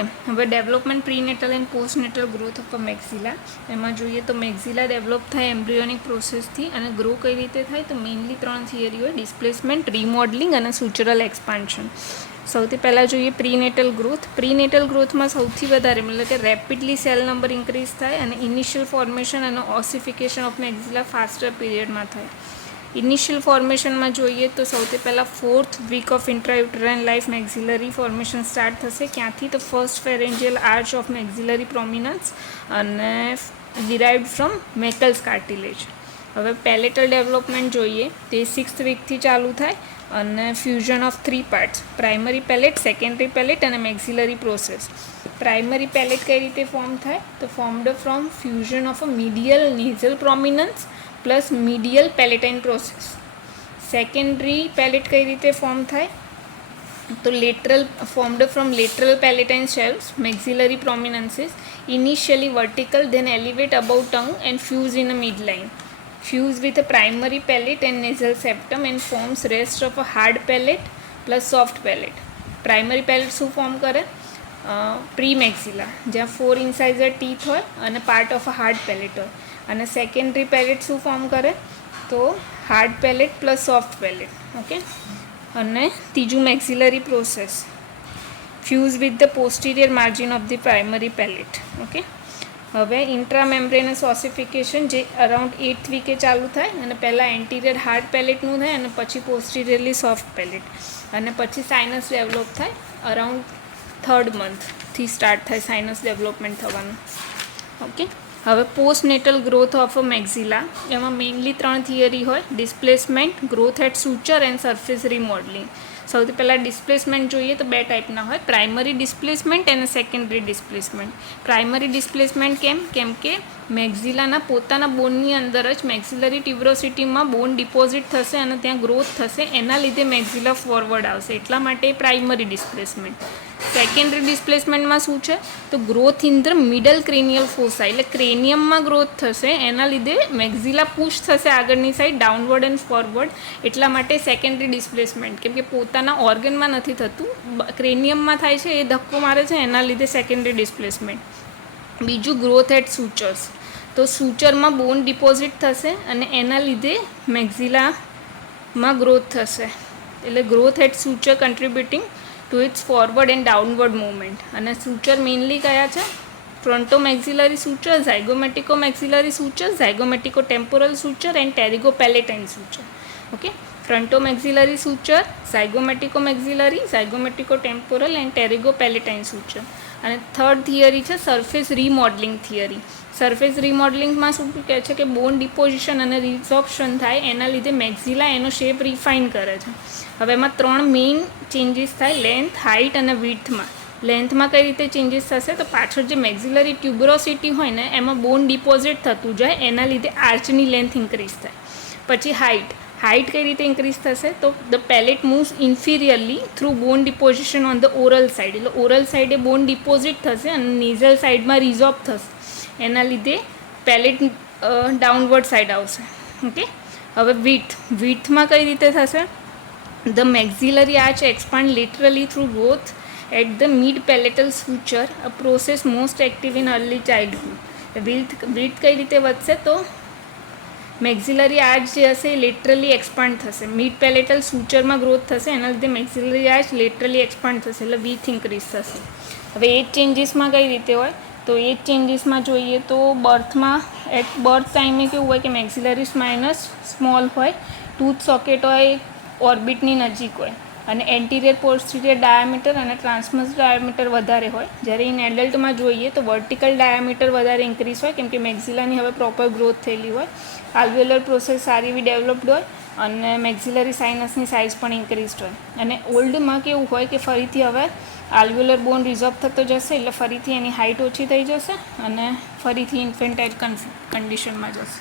Okay, હવે development prenatal and postnatal growth of a maxilla. એમાં જોઈએ તો મેક્સિલા ડેવલપ થાય એમ્બ્રિયોનિક પ્રોસેસથી અને ગ્રો કઈ રીતે થાય તો મેઇનલી 3 થિયરી હોય: ડિસ્પ્લેસમેન્ટ, રીમોડલિંગ અને સુચરલ એક્સપાન્શન. સૌથી પહેલાં જોઈએ પ્રીનેટલ ગ્રોથ. પ્રીનેટલ ગ્રોથમાં સૌથી વધારે મતલબ કે રેપિડલી સેલ નંબર ઇન્ક્રીઝ થાય અને ઇનિશિયલ ફોર્મેશન અને ઓસિફિકેશન ઓફ મેક્સિલા ફાસ્ટર પીરિયડમાં થાય. ઇનિશિયલ ફોર્મેશનમાં જોઈએ તો સૌથી પહેલાં 4th week of intrauterine life maxillary formation start થશે. ક્યાંથી? તો first pharyngeal arch of maxillary prominence અને ડિરાઇવ્ડ ફ્રોમ મેકલ્સ કાર્ટિલેજ. હવે પેલેટલ ડેવલપમેન્ટ જોઈએ તે 6th વીકથી ચાલુ થાય અને fusion of 3 parts: primary palette, secondary palette અને મેક્સિલરી પ્રોસેસ. પ્રાઇમરી પેલેટ કઈ રીતે ફોર્મ થાય તો formed from fusion of a medial nasal prominence plus medial palatine process. Secondary palate કઈ રીતે ફોર્મ થાય તો lateral formed from lateral palatine shelves, maxillary prominences, initially vertical, then elevate above tongue and fuse in a midline. Fuse with a primary palate and nasal septum and forms rest of a hard palate plus soft palate. Primary palate શું form કરે? Premaxilla, જ્યાં 4 incisor teeth હોય અને part of a hard palate હોય. અને secondary palate શું form કરે તો hard palate plus soft palate. Okay, અને ત્રીજું maxillary process, fuse with the posterior margin of the primary palate. Okay, હવે ઇન્ટ્રામેમ્બ્રેનસ ઓસિફિકેશન જે અરાઉન્ડ 8th વીકે ચાલુ થાય અને પહેલાં એન્ટિરિયર હાર્ડ પેલેટનું થાય અને પછી પોસ્ટિરિયરલી સોફ્ટ પેલેટ અને પછી સાઇનસ ડેવલપ થાય અરાઉન્ડ 3rd મંથથી સ્ટાર્ટ થાય સાઇનસ ડેવલપમેન્ટ થવાનું. ઓકે, હવે postnatal growth of a maxilla. એમાં મેઇનલી 3 થિયરી હોય: displacement, growth at suture and surface remodelling. સૌથી પહેલાં ડિસ્પ્લેસમેન્ટ જોઈએ તો 2 ટાઈપના હોય: પ્રાઇમરી ડિસ્પ્લેસમેન્ટ અને સેકન્ડરી ડિસ્પ્લેસમેન્ટ. પ્રાઇમરી ડિસ્પ્લેસમેન્ટ કેમ કે મેક્સિલાના પોતાના બોનની અંદર જ મેક્સિલરી ટ્યુબ્રોસિટીમાં બોન ડિપોઝિટ થશે અને ત્યાં ગ્રોથ થશે, એના લીધે મેક્સિલા ફોરવર્ડ આવશે, એટલા માટે પ્રાઇમરી ડિસ્પ્લેસમેન્ટ. સેકન્ડરી ડિસ્પ્લેસમેન્ટમાં શું છે તો ગ્રોથ ઇન ધ મિડલ ક્રેનિયલ ફોસા, એટલે ક્રેનિયમમાં ગ્રોથ થશે, એના લીધે મેક્સિલા પુશ થશે આગળની સાઈડ ડાઉનવર્ડ એન્ડ ફોરવર્ડ, એટલા માટે સેકન્ડરી ડિસ્પ્લેસમેન્ટ. કેમ કે પોતાના ઓર્ગનમાં નથી થતું, ક્રેનિયમમાં થાય છે, એ ધક્કો મારે છે, એના લીધે સેકન્ડરી ડિસ્પ્લેસમેન્ટ. બીજું ગ્રોથ એટ સૂચર્સ, તો સૂચરમાં બોન ડિપોઝિટ થશે અને એના લીધે મેક્સિલામાં ગ્રોથ થશે, એટલે growth at suture contributing to its forward and downward movement. અને સૂચર મેઇનલી કયા છે? Fronto maxillary suture, zygomatico maxillary suture, zygomatico temporal suture and pterygo palatine suture. Okay, fronto maxillary suture, zygomatico maxillary, zygomatico temporal and pterygo palatine suture. અને 3rd theory છે surface remodelling theory. Surface રીમોડલિંગમાં શું કહે છે કે બોન deposition અને રિઝોર્પ્શન થાય, એના લીધે મેક્સિલા એનો શેપ રિફાઇન કરે છે. હવે એમાં 3 મેઇન ચેન્જીસ થાય: લેન્થ, હાઇટ અને વિડ્થમાં. લેન્થમાં કઈ રીતે ચેન્જીસ થશે તો પાછળ જે મેક્સિલરી ટ્યુબ્રોસિટી હોય ને એમાં બોન ડિપોઝિટ થતું જાય, એના લીધે આર્ચની લેન્થ ઇન્ક્રીઝ થાય. પછી હાઇટ કઈ રીતે ઇન્ક્રીઝ થશે તો the palate moves inferiorly through bone deposition on the oral side, એટલે ઓરલ સાઇડે બોન ડિપોઝિટ થશે અને નેઝલ સાઇડમાં રિઝોર્બ થશે, એના લીધે પેલેટ ડાઉનવર્ડ સાઇડ આવશે. ઓકે, હવે વિડ્થમાં કઈ રીતે થશે? The maxillary arch expand laterally through growth at the mid palatal suture, a process most active in early childhood. Width કઈ રીતે વધશે તો મેક્સિલરી આર્ચ જે હશે એ લેટરલી એક્સપાન્ડ થશે, મિડ પેલેટલ સૂચરમાં ગ્રોથ થશે, એના લીધે મેક્સિલરી આર્ચ લેટરલી એક્સપાન્ડ થશે, એટલે વિડ્થ ઇન્ક્રીઝ થશે. હવે એજ ચેન્જીસમાં કઈ રીતે હોય તો એજ ચેન્જીસમાં જોઈએ તો બર્થમાં એટ બર્થ ટાઈમે કેવું હોય કે મેક્સિલરી સ્પાઇનસ સ્મોલ હોય, ટૂથ સોકેટ હોય ઓર્બિટની નજીક હોય અને એન્ટિરિયર પોસ્ટિરિયર ડાયામીટર અને ટ્રાન્સમસ ડાયામીટર વધારે હોય. જ્યારે ઇન એડલ્ટમાં જોઈએ તો વર્ટિકલ ડાયામીટર વધારે ઇન્ક્રીઝ હોય, કેમ કે મેક્સિલાની હવે પ્રોપર ગ્રોથ થયેલી હોય, આલ્વિયોલર પ્રોસેસ સારી એવી ડેવલપ્ડ હોય અને મેક્સિલરી સાઇનસની સાઇઝ પણ ઇન્ક્રીઝડ હોય. અને ઓલ્ડમાં કેવું હોય કે ફરીથી હવે આલ્વિયોલર બોન રિઝોર્બ થતો જશે, એટલે ફરીથી એની હાઇટ ઓછી થઈ જશે અને ફરીથી ઇન્ફેન્ટાઇલ કન્ડિશનમાં જશે.